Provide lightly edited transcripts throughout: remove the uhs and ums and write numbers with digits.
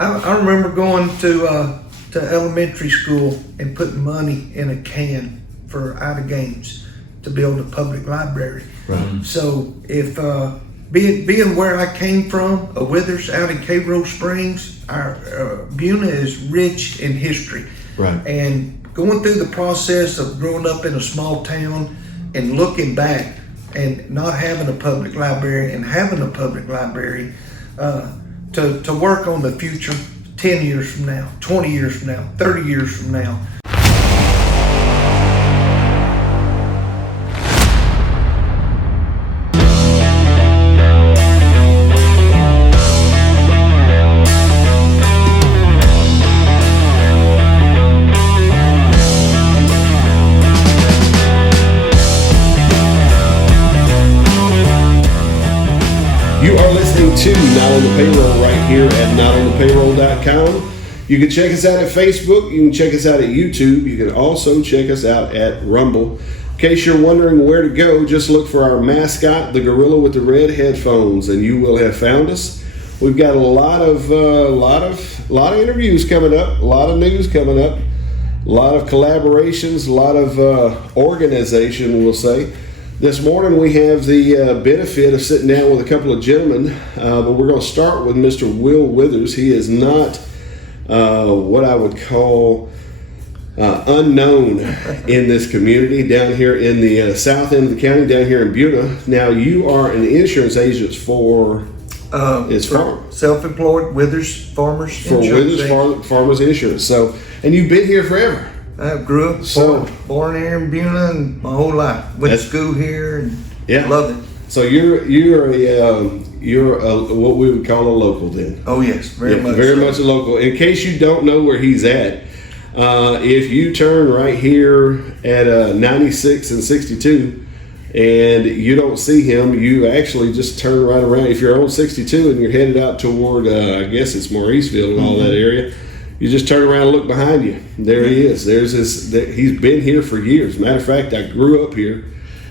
I remember going to elementary school and putting money in a can for out of games to build a public library. Right. So if being where I came from, Withers out in Cairo Springs, our Buna is rich in history. Right. And going through the process of growing up in a small town and looking back and not having a public library and having a public library, to work on the future 10 years from now, 20 years from now, 30 years from now. You are listening to Not on the Payroll right here at notonthepayroll.com. You can check us out at Facebook. You can check us out at YouTube. You can also check us out at Rumble. In case you're wondering where to go, just look for our mascot, the gorilla with the red headphones, and you will have found us. We've got a lot of interviews coming up, a lot of news coming up, a lot of collaborations, a lot of organization, we'll say. This morning we have the benefit of sitting down with a couple of gentlemen, but we're going to start with Mr. Will Withers. He is not what I would call unknown in this community down here in the south end of the county, down here in Buna. Now you are an insurance agent for farm. Self-employed Withers Farmers for Withers Farmers Insurance. So, and you've been here forever. I grew up, born here in Buna, and my whole life went to school here, and love it. So you're what we would call a local then. Oh yes, very much a local. In case you don't know where he's at, if you turn right here at 96 and 62, and you don't see him, you actually just turn right around. If you're on 62 and you're headed out toward, I guess it's Mauriceville and all that area. You just turn around and look behind you. There he is. He's been here for years. Matter of fact, I grew up here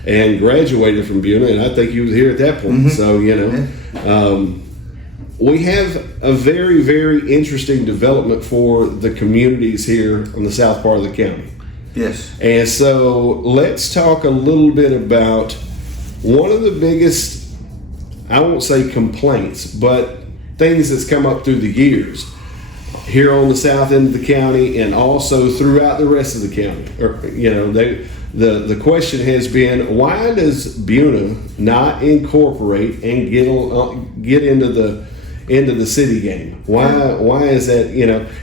and graduated from Buna, and I think he was here at that point. Mm-hmm. So, we have a very, very interesting development for the communities here on the south part of the county. Yes. And so let's talk a little bit about one of the biggest, I won't say complaints, but things that's come up through the years here on the south end of the county and also throughout the rest of the county. The question has been, why does Buna not incorporate and get into the city game? Why is that?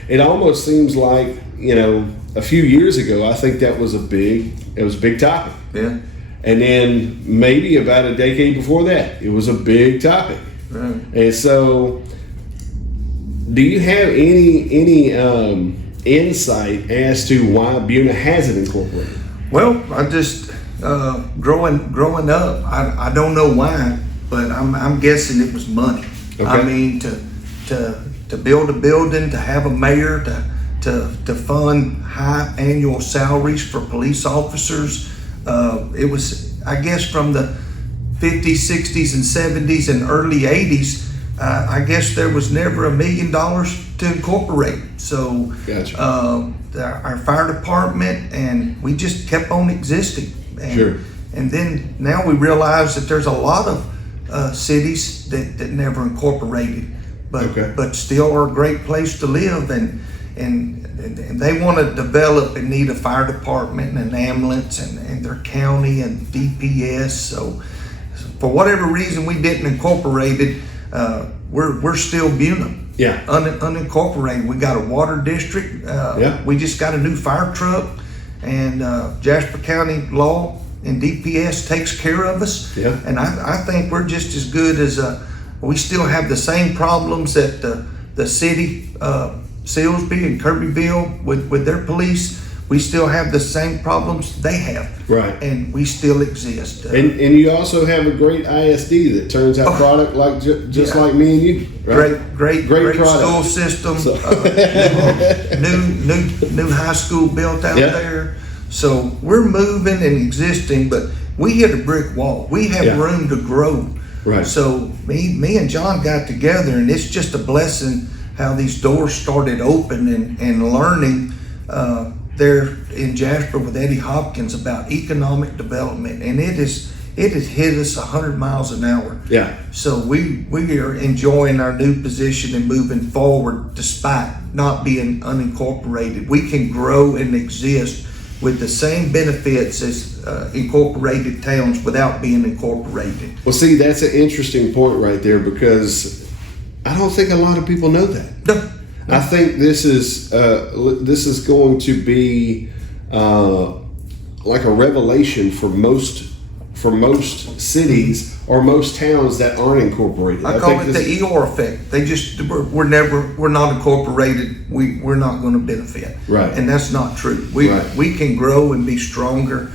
It almost seems like, a few years ago, I think that was a big topic. Yeah. And then maybe about a decade before that, it was a big topic. Right. And so, do you have any insight as to why Buna hasn't incorporated? Well, I just growing up, I don't know why, but I'm guessing it was money. Okay. I mean, to build a building, to have a mayor, to fund high annual salaries for police officers. It was, I guess, from the 50s, 60s, and 70s and early 80s. I guess there was never $1 million to incorporate. So gotcha. Our fire department, and we just kept on existing. And, sure. And then now we realize that there's a lot of cities that never incorporated, but still are a great place to live. And they want to develop and need a fire department and an ambulance and their county and DPS. So for whatever reason we didn't incorporate it. We're still Buna. Yeah. Unincorporated. We got a water district. We just got a new fire truck, and Jasper County law and DPS takes care of us. Yeah. And I think we're just as good as we still have the same problems that the city, Silsbee and Kirbyville with their police. We still have the same problems they have. Right. And we still exist. And you also have a great ISD that turns out product like like me and you. Right? Great school system. So. New high school built out there. So we're moving and existing, but we hit a brick wall. We have room to grow. Right. So me and John got together, and it's just a blessing how these doors started open and learning there in Jasper with Eddie Hopkins about economic development, and it has hit us 100 miles an hour. Yeah. So we are enjoying our new position and moving forward despite not being unincorporated. We can grow and exist with the same benefits as incorporated towns without being incorporated. Well, see, that's an interesting point right there, because I don't think a lot of people know that. No. I think this is going to be like a revelation for most cities or most towns that aren't incorporated. I call it the Eeyore effect. We're not incorporated. We're not going to benefit. Right. And that's not true. We can grow and be stronger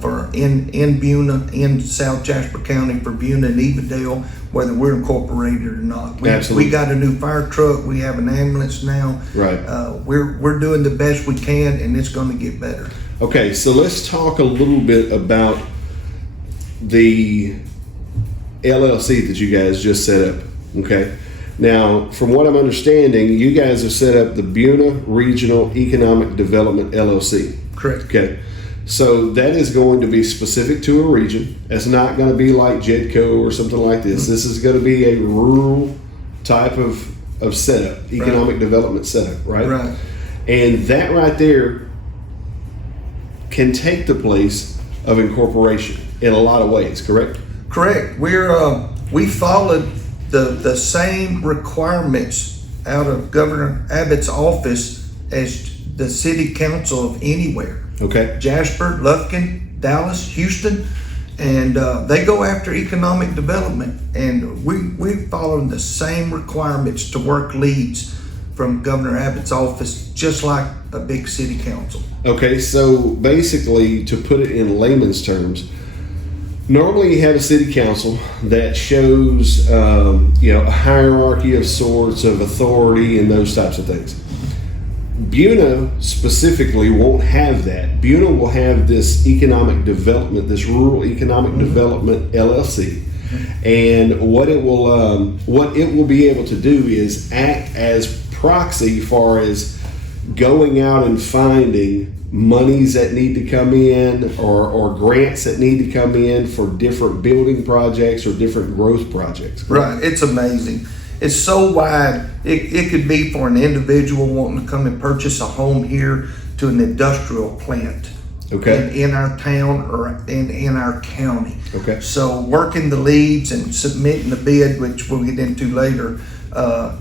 for in Buna, in South Jasper County, for Buna and Evendale, whether we're incorporated or not. We got a new fire truck. We have an ambulance now. Right. We're doing the best we can, and it's going to get better. Okay, so let's talk a little bit about the LLC that you guys just set up. Okay. Now, from what I'm understanding, you guys have set up the Buna Regional Economic Development LLC. Correct. Okay. So that is going to be specific to a region. It's not going to be like JEDCO or something like this. Mm-hmm. This is going to be a rural type of setup, economic development setup, right? Right. And that right there can take the place of incorporation in a lot of ways, correct? Correct. We followed the same requirements out of Governor Abbott's office as the city council of anywhere. Okay. Jasper, Lufkin, Dallas, Houston, and they go after economic development, and we following the same requirements to work leads from Governor Abbott's office, just like a big city council. Okay, so basically, to put it in layman's terms, normally you have a city council that shows a hierarchy of sorts of authority and those types of things. Buna specifically won't have that. Buna will have this economic development, this rural economic development LLC, and what it will be able to do is act as proxy far as going out and finding monies that need to come in or grants that need to come in for different building projects or different growth projects. Right. It's amazing. It's so wide. It could be for an individual wanting to come and purchase a home here to an industrial plant. Okay. In our town or in our county. Okay. So working the leads and submitting the bid, which we'll get into later,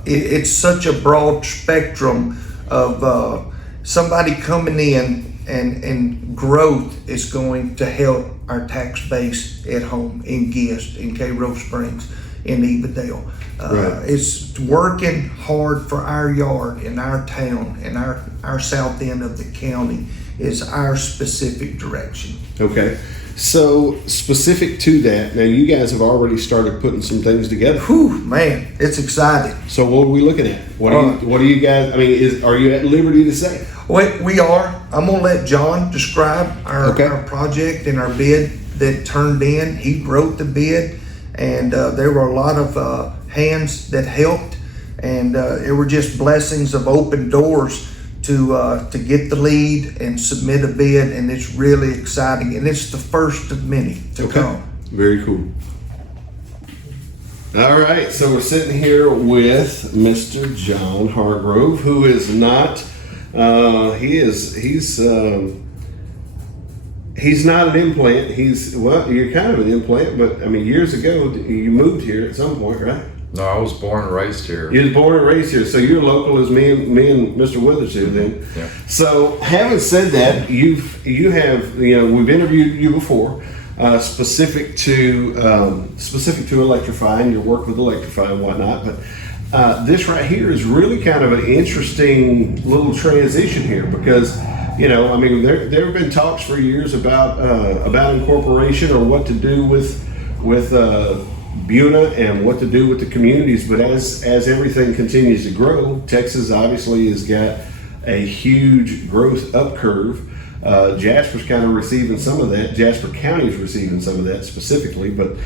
it's such a broad spectrum of somebody coming in, and growth is going to help our tax base at home in Gist, in Cairo Springs, in Evendale. Right. It's working hard for our yard in our town, and our south end of the county is our specific direction. Okay. So specific to that, now you guys have already started putting some things together. Whew, man, it's exciting. So what are we looking at? What are you guys? I mean, are you at liberty to say? Wait, we are. I'm gonna let John describe our project and our bid that turned in. He wrote the bid, and there were a lot of hands that helped, and it were just blessings of open doors to get the lead and submit a bid, and it's really exciting, and it's the first of many to come. Very cool. All right, so we're sitting here with Mr. John Hargrove, who is not. He's not an implant. You're kind of an implant, but I mean, years ago you moved here at some point, right? No, I was born and raised here. You was born and raised here, so you're local as me and Mr. Witherspoon then. Yeah. So, having said that, you have we've interviewed you before, specific to electrifying, your work with electrify and whatnot. But this right here is really kind of an interesting little transition here because there have been talks for years about incorporation or what to do with Buna and what to do with the communities, but as everything continues to grow, Texas obviously has got a huge growth up curve. Jasper's kind of receiving some of that. Jasper County is receiving some of that specifically, but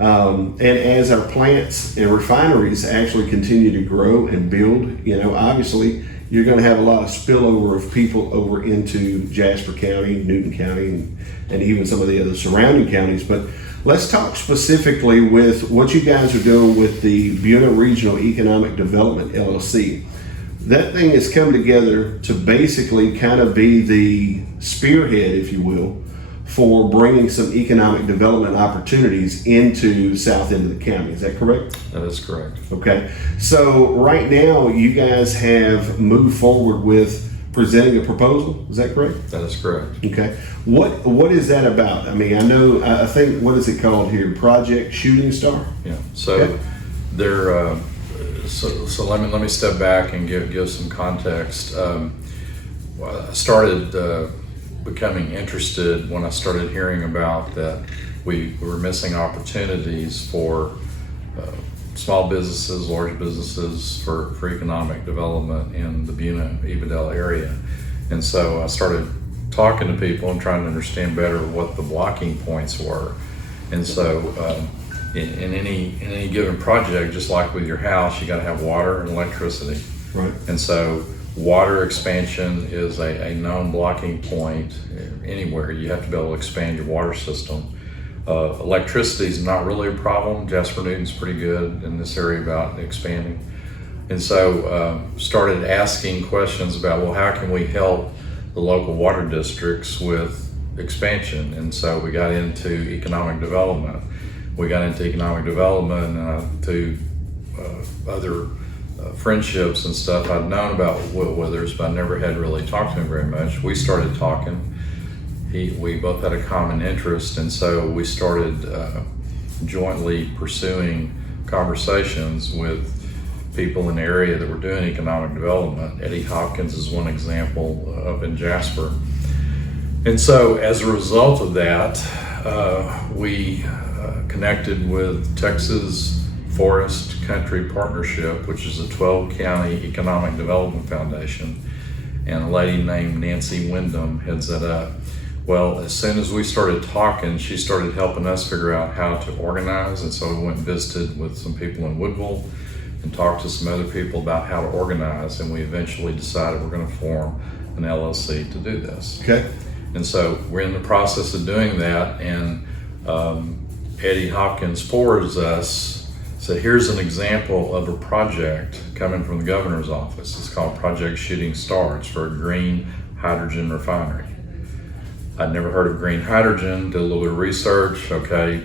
and as our plants and refineries actually continue to grow and build, obviously you're going to have a lot of spillover of people over into Jasper County, Newton County, and even some of the other surrounding counties. But let's talk specifically with what you guys are doing with the Buna Regional Economic Development LLC. That thing has come together to basically kind of be the spearhead, if you will, for bringing some economic development opportunities into south end of the county. Is that correct? That is correct. Okay. So right now you guys have moved forward with presenting a proposal. Is that correct? That is correct. Okay. What is that about? I mean, I think, what is it called here? Project Shooting Star? Yeah. So Okay. there. So let me step back and give some context. I started becoming interested when I started hearing about that we were missing opportunities for small businesses, large businesses for economic development in the Buna-Evadale area. And so I started talking to people and trying to understand better what the blocking points were. And so in any given project, just like with your house, you got to have water and electricity. Right. And so water expansion is a known blocking point anywhere. You have to be able to expand your water system. Electricity is not really a problem. Jasper Newton's pretty good in this area about expanding. And so started asking questions about, well, how can we help the local water districts with expansion? And so we got into economic development. We got into economic development through other friendships and stuff. I'd known about Will Withers, but I never had really talked to him very much. We started talking. We both had a common interest, and so we started jointly pursuing conversations with people in the area that were doing economic development. Eddie Hopkins is one example up in Jasper. And so as a result of that, we connected with Texas Forest Country Partnership, which is a 12-county economic development foundation, and a lady named Nancy Wyndham heads that up. Well, as soon as we started talking, she started helping us figure out how to organize, and so we went and visited with some people in Woodville and talked to some other people about how to organize, and we eventually decided we're going to form an LLC to do this. Okay. And so we're in the process of doing that, and Eddie Hopkins forwards us, said, here's an example of a project coming from the governor's office. It's called Project Shooting Star. It's for a green hydrogen refinery. I'd never heard of green hydrogen, did a little bit of research. Okay,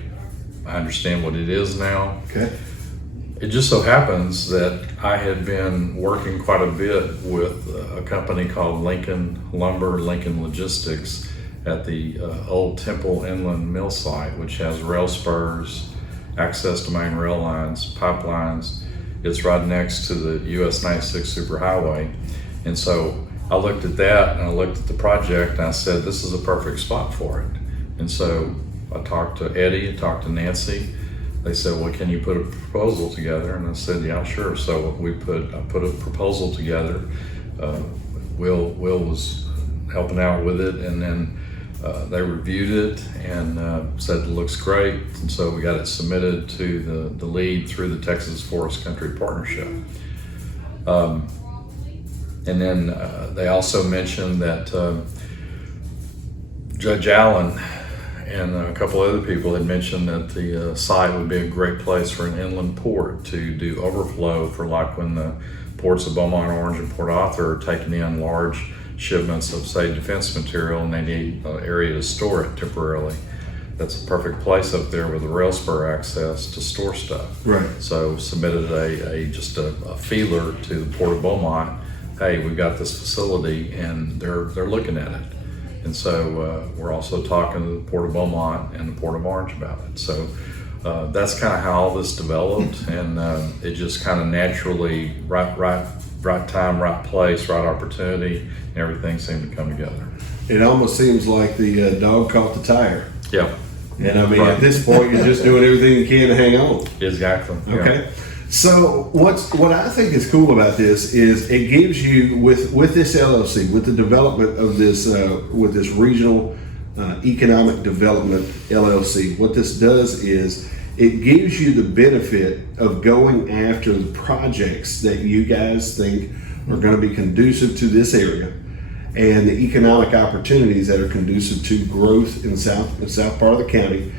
I understand what it is now. Okay. It just so happens that I had been working quite a bit with a company called Lincoln Lumber, Lincoln Logistics at the old Temple Inland Mill site, which has rail spurs, access to main rail lines, pipelines. It's right next to the US 96 Superhighway. And so I looked at that and I looked at the project and I said, this is a perfect spot for it. And so I talked to Eddie, I talked to Nancy. They said, well, can you put a proposal together? And I said, yeah, sure. So I put a proposal together. Will was helping out with it, and then they reviewed it and said it looks great. And so we got it submitted to the lead through the Texas Forest Country Partnership. And then they also mentioned that Judge Allen and a couple other people had mentioned that the site would be a great place for an inland port to do overflow for, like when the ports of Beaumont, Orange, and Port Arthur are taking in large shipments of, say, defense material, and they need an area to store it temporarily. That's a perfect place up there with the rail spur access to store stuff. Right. So submitted a feeler to the Port of Beaumont. Hey, we've got this facility, and they're looking at it. And so we're also talking to the Port of Beaumont and the Port of Orange about it. So that's kind of how all this developed, and it just kind of naturally, right time, right place, right opportunity, and everything seemed to come together. It almost seems like the dog caught the tire. Yeah. And I mean, Right. at this point, you're just doing everything you can to hang on. Exactly. Okay. Yeah. So what I think is cool about this is it gives you with this LLC, with the development of this with this regional economic development LLC. What this does is it gives you the benefit of going after the projects that you guys think are going to be conducive to this area, and the economic opportunities that are conducive to growth in the south part of the county,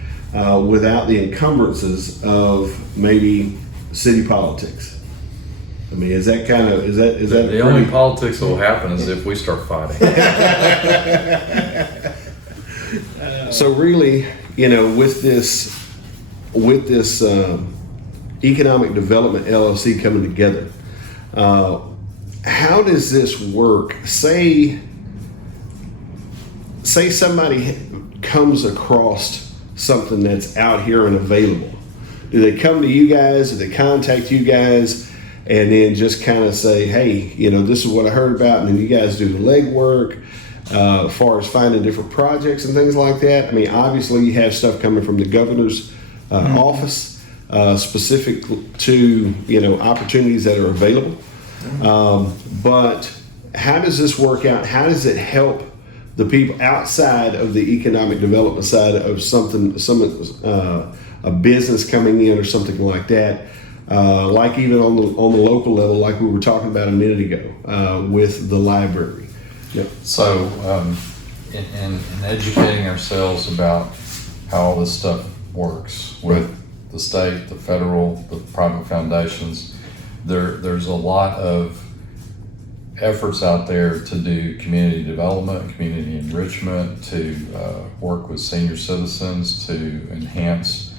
without the encumbrances of maybe city politics. I mean, is that The only politics that will happen is if we start fighting. So really, with this economic development LLC coming together, how does this work? Say somebody comes across something that's out here and available. Do they come to you guys? Do they contact you guys and then just kind of say, hey, this is what I heard about, and then you guys do the legwork as far as finding different projects and things like that? I mean, obviously you have stuff coming from the governor's office specific to opportunities that are available. But how does this work out? How does it help the people outside of the economic development side of a business coming in or something like that? Like even on the local level, like we were talking about a minute ago with the library. Yep. So, in educating ourselves about how all this stuff works with the state, the federal, the private foundations, there's a lot of efforts out there to do community development, community enrichment, to work with senior citizens, to enhance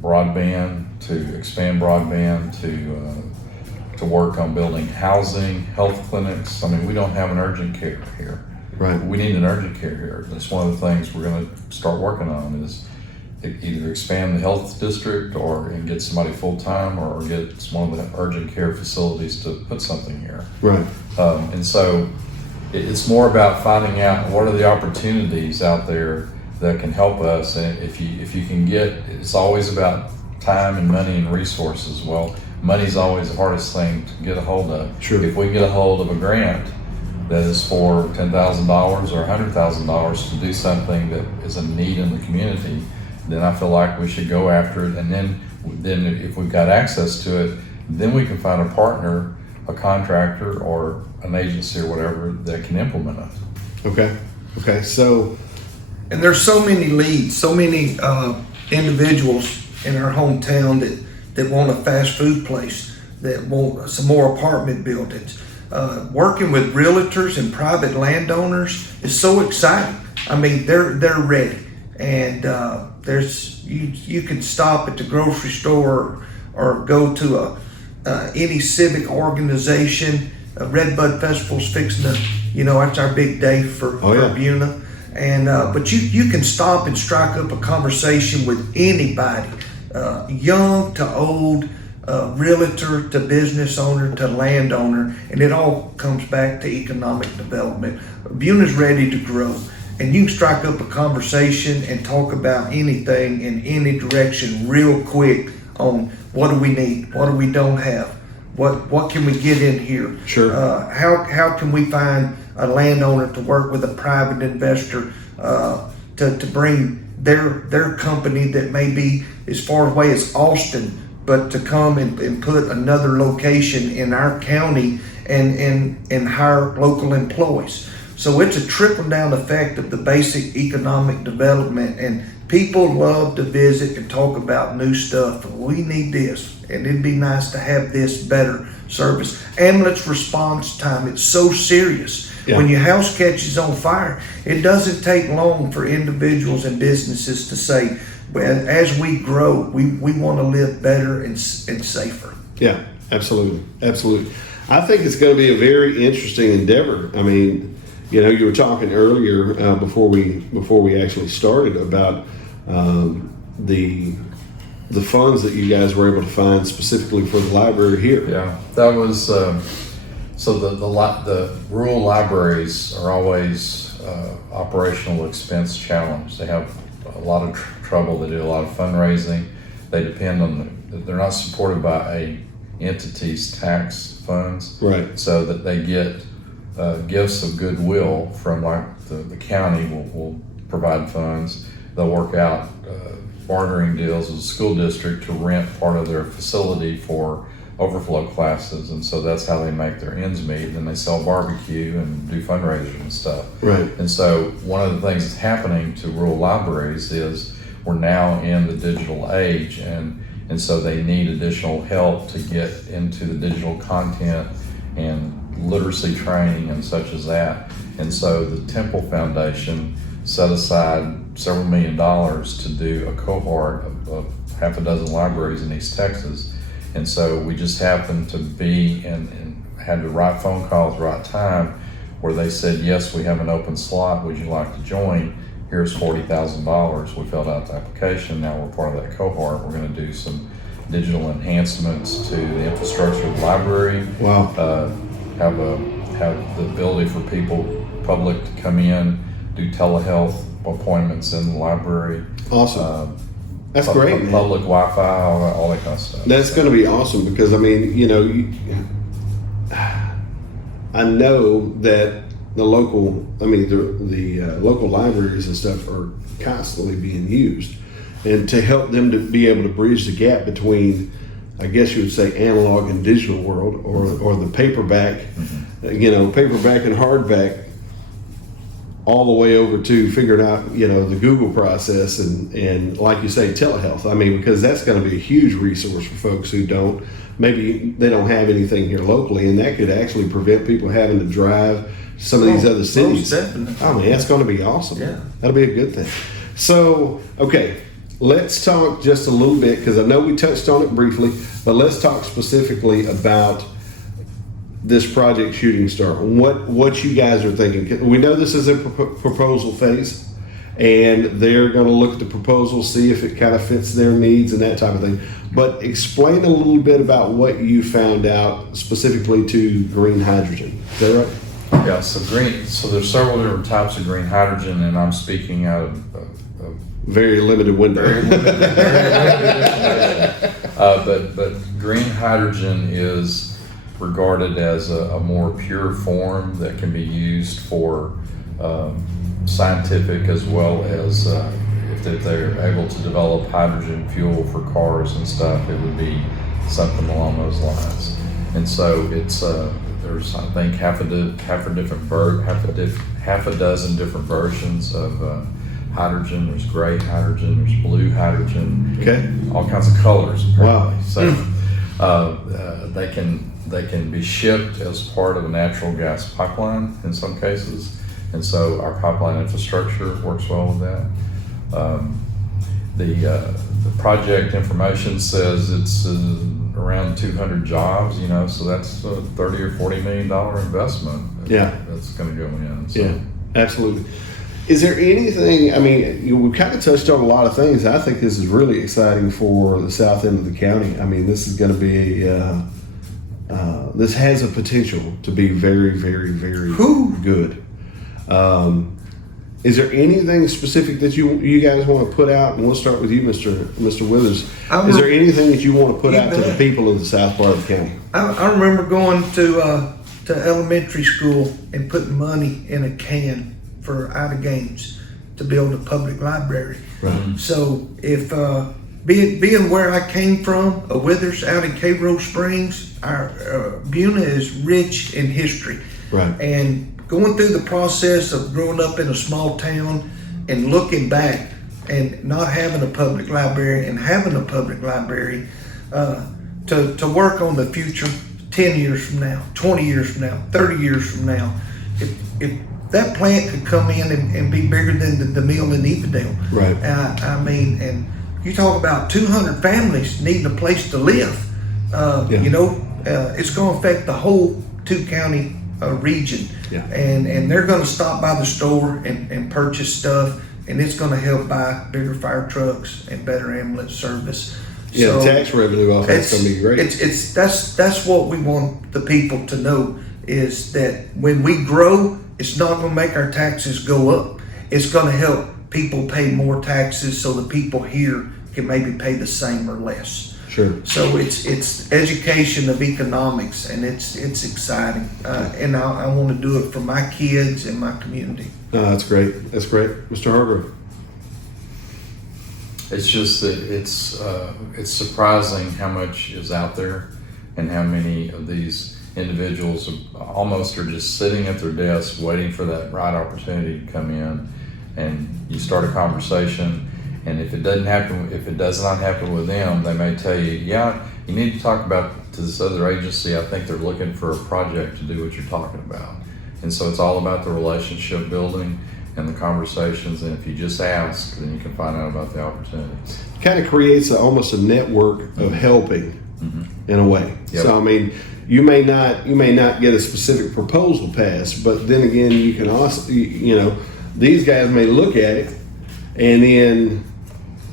broadband, to expand broadband, to work on building housing, health clinics. I mean, we don't have an urgent care here. Right. We need an urgent care here. That's one of the things we're going to start working on, is either expand the health district and get somebody full-time, or get one of the urgent care facilities to put something here. Right. And so it's more about finding out what are the opportunities out there that can help us. And if you can it's always about time and money and resources. Well, money's always the hardest thing to get a hold of. Sure. If we can get a hold of a grant that is for $10,000 or $100,000 to do something that is a need in the community, then I feel like we should go after it. And then if we've got access to it, then we can find a partner, a contractor or an agency or whatever that can implement it. Okay. So, And there's so many leads, so many individuals in our hometown that want a fast food place, that want some more apartment buildings. Working with realtors and private landowners is so exciting. I mean, they're ready, and you can stop at the grocery store or go to any civic organization. Redbud Festival's fixing to, that's our big day for Buna. And but you can stop and strike up a conversation with anybody, young to old, realtor to business owner to landowner, and it all comes back to economic development. Buna's ready to grow, and you can strike up a conversation and talk about anything in any direction real quick on what do we need, what do we don't have, what can we get in here. Sure. How can we find a landowner to work with a private investor to bring their company that may be as far away as Austin, but to come and put another location in our county and hire local employees. So it's a trickle down effect of the basic economic development, and people love to visit and talk about new stuff. We need this, and it'd be nice to have this better service. Ambulance response time, it's so serious. Yeah. When your house catches on fire, it doesn't take long for individuals and businesses to say, well, as we grow, we want to live better and safer. Yeah, absolutely. I think it's going to be a very interesting endeavor. I mean, you were talking earlier before we actually started about the funds that you guys were able to find specifically for the library here. Yeah, that was so the rural libraries are always operational expense challenged. They have a lot of trouble. They do a lot of fundraising. They depend on they're not supported by a entities' tax funds. Right. So that they get gifts of goodwill from, like, the county will provide funds. They'll work out bartering deals with the school district to rent part of their facility for overflow classes, and so that's how they make their ends meet. And then they sell barbecue and do fundraisers and stuff. Right. And so one of the things that's happening to rural libraries is we're now in the digital age, and so they need additional help to get into the digital content and literacy training and such as that. And so the Temple Foundation set aside several $1 million to do a cohort of half a dozen libraries in East Texas. And so we just happened to be and had the right phone call at the right time where they said, yes, we have an open slot. Would you like to join? Here's $40,000. We filled out the application. Now we're part of that cohort. We're going to do some digital enhancements to the infrastructure of the library. Wow. Have the ability for public to come in, do telehealth appointments in the library. Awesome. That's great, man. Public Wi-Fi, all that kind of stuff. That's going to be awesome because, I mean, you know, I know that the local libraries and stuff are constantly being used, and to help them to be able to bridge the gap between, I guess you would say, analog and digital world, or the paperback, paperback and hardback, all the way over to figuring out, the Google process and like you say, telehealth. I mean, because that's going to be a huge resource for folks who don't have anything here locally, and that could actually prevent people having to drive to some of these other cities. Oh man, that's going to be awesome. Yeah. That'll be a good thing. So, okay, let's talk just a little bit, because I know we touched on it briefly, but let's talk specifically about this project Shooting Star. What you guys are thinking. We know this is a proposal phase, and they're going to look at the proposal, see if it kind of fits their needs and that type of thing. But explain a little bit about what you found out specifically to green hydrogen. Is that right? Yeah, so there's several different types of green hydrogen, and I'm speaking out of very limited window. But green hydrogen is regarded as a more pure form that can be used for scientific, as well as if they're able to develop hydrogen fuel for cars and stuff, it would be something along those lines. And so it's there's, I think, half a dozen different versions of hydrogen. There's gray hydrogen, there's blue hydrogen, okay, all kinds of colors apparently. Wow. So they can be shipped as part of a natural gas pipeline in some cases, and so our pipeline infrastructure works well with that. The project information says it's around 200 jobs, so that's a $30 or $40 million investment. Yeah, that's going to go in. So. Yeah, absolutely. Is there anything, I mean, we've kind of touched on a lot of things. I think this is really exciting for the south end of the county. I mean, this is going to be, this has a potential to be very, very, very good. Is there anything specific that you guys want to put out? And we'll start with you, Mr. Withers. Is there anything that you want to put out to the people of the south part of the county? I remember going to elementary school and putting money in a can for out of games to build a public library. Right. So if being where I came from, Withers out in Cairo Springs, our Buna is rich in history. Right. And going through the process of growing up in a small town and looking back and not having a public library and having a public library, to work on the future 10 years from now, 20 years from now, 30 years from now, if that plant could come in and be bigger than the mill in Evendale. Right. I mean, and you talk about 200 families needing a place to live. It's going to affect the whole 2-county region. Yeah. And they're going to stop by the store and purchase stuff, and it's going to help buy bigger fire trucks and better ambulance service. Yeah, so tax revenue off that's going to be great. That's what we want the people to know, is that when we grow, it's not going to make our taxes go up. It's going to help people pay more taxes so the people here can maybe pay the same or less. Sure. So it's education of economics, and it's exciting. And I want to do it for my kids and my community. That's great. That's great. Mr. Hargrove. It's just that it's surprising how much is out there and how many of these individuals almost are just sitting at their desk waiting for that right opportunity to come in, and you start a conversation, and if it does not happen with them, they may tell you, yeah, you need to talk about to this other agency. I think they're looking for a project to do what you're talking about. And so it's all about the relationship building and the conversations, and if you just ask, then you can find out about the opportunities. Kind of creates almost a network of helping in a way. Yep. So I mean, you may not get a specific proposal passed, but then again, you can also, these guys may look at it and then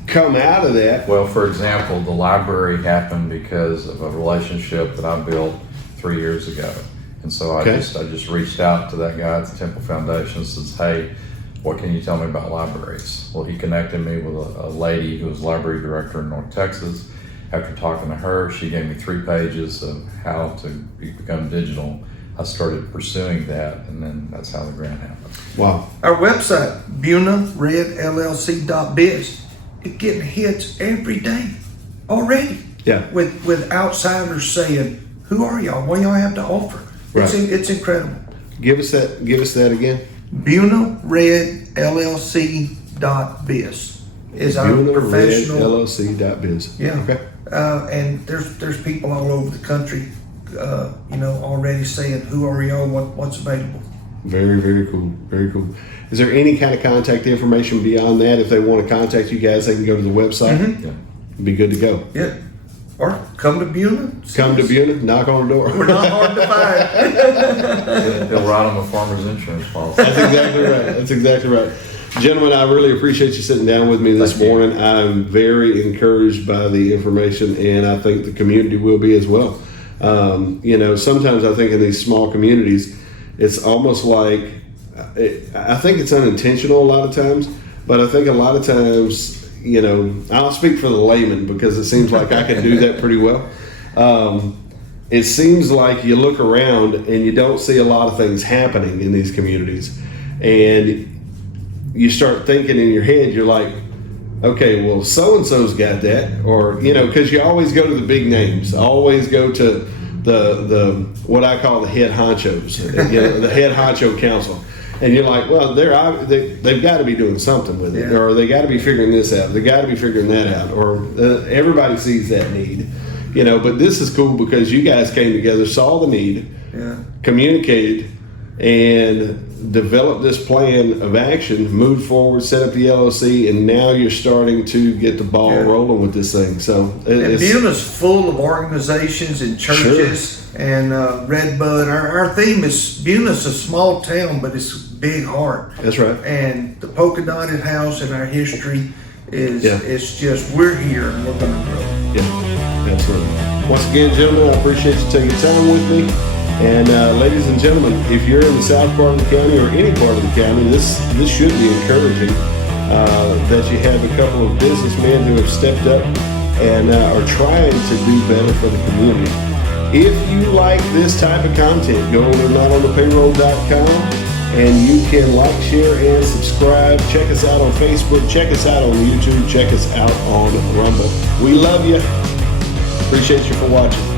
come out of that. Well, for example, the library happened because of a relationship that I built 3 years ago. And so I just reached out to that guy at the Temple Foundation and says, hey, what can you tell me about libraries? Well, he connected me with a lady who was library director in North Texas. After talking to her, she gave me 3 pages of how to become digital. I started pursuing that, and then that's how the grant happened. Wow. Our website, BunaRedLLC.biz, it's getting hits every day already. Yeah. With outsiders saying, who are y'all? What y'all have to offer? Right. It's incredible. Give us that again. BunaRedLLC.biz is our professional LLC.biz. Yeah. Okay. And there's people all over the country, already saying, who are y'all? What's available? Very, very cool. Very cool. Is there any kind of contact information beyond that? If they want to contact you guys, they can go to the website. Yeah. Be good to go. Yeah. Or come to Buna. Come to Buna, knock on the door. We're not hard to find. He'll write them a farmer's insurance policy. That's exactly right. That's exactly right. Gentlemen, I really appreciate you sitting down with me this morning. I'm very encouraged by the information, and I think the community will be as well. Sometimes I think in these small communities, it's almost like, I think it's unintentional a lot of times, but I think a lot of times, I'll speak for the layman because it seems like I can do that pretty well. It seems like you look around and you don't see a lot of things happening in these communities, and you start thinking in your head, you're like, okay, well, so-and-so's got that, or, because you always go to the big names, always go to the what I call the head honchos, the head honcho council. And you're like, well, they've got to be doing something with it, or they got to be figuring this out, they got to be figuring that out, or everybody sees that need, But this is cool because you guys came together, saw the need, communicated, and developed this plan of action, moved forward, set up the LLC, and now you're starting to get the ball rolling with this thing. So Buna's full of organizations and churches and Redbud. Our theme is Buna's a small town, but it's a big heart. That's right. And the polka dotted house and our history is it's just, we're here and we're going to grow. Yeah, absolutely. Once again, gentlemen, I appreciate you taking time with me. And ladies and gentlemen, if you're in the south part of the county or any part of the county, this should be encouraging that you have a couple of businessmen who have stepped up and are trying to do better for the community. If you like this type of content, go over to notonthepayroll.com and you can like, share, and subscribe. Check us out on Facebook. Check us out on YouTube. Check us out on Rumble. We love you. Appreciate you for watching.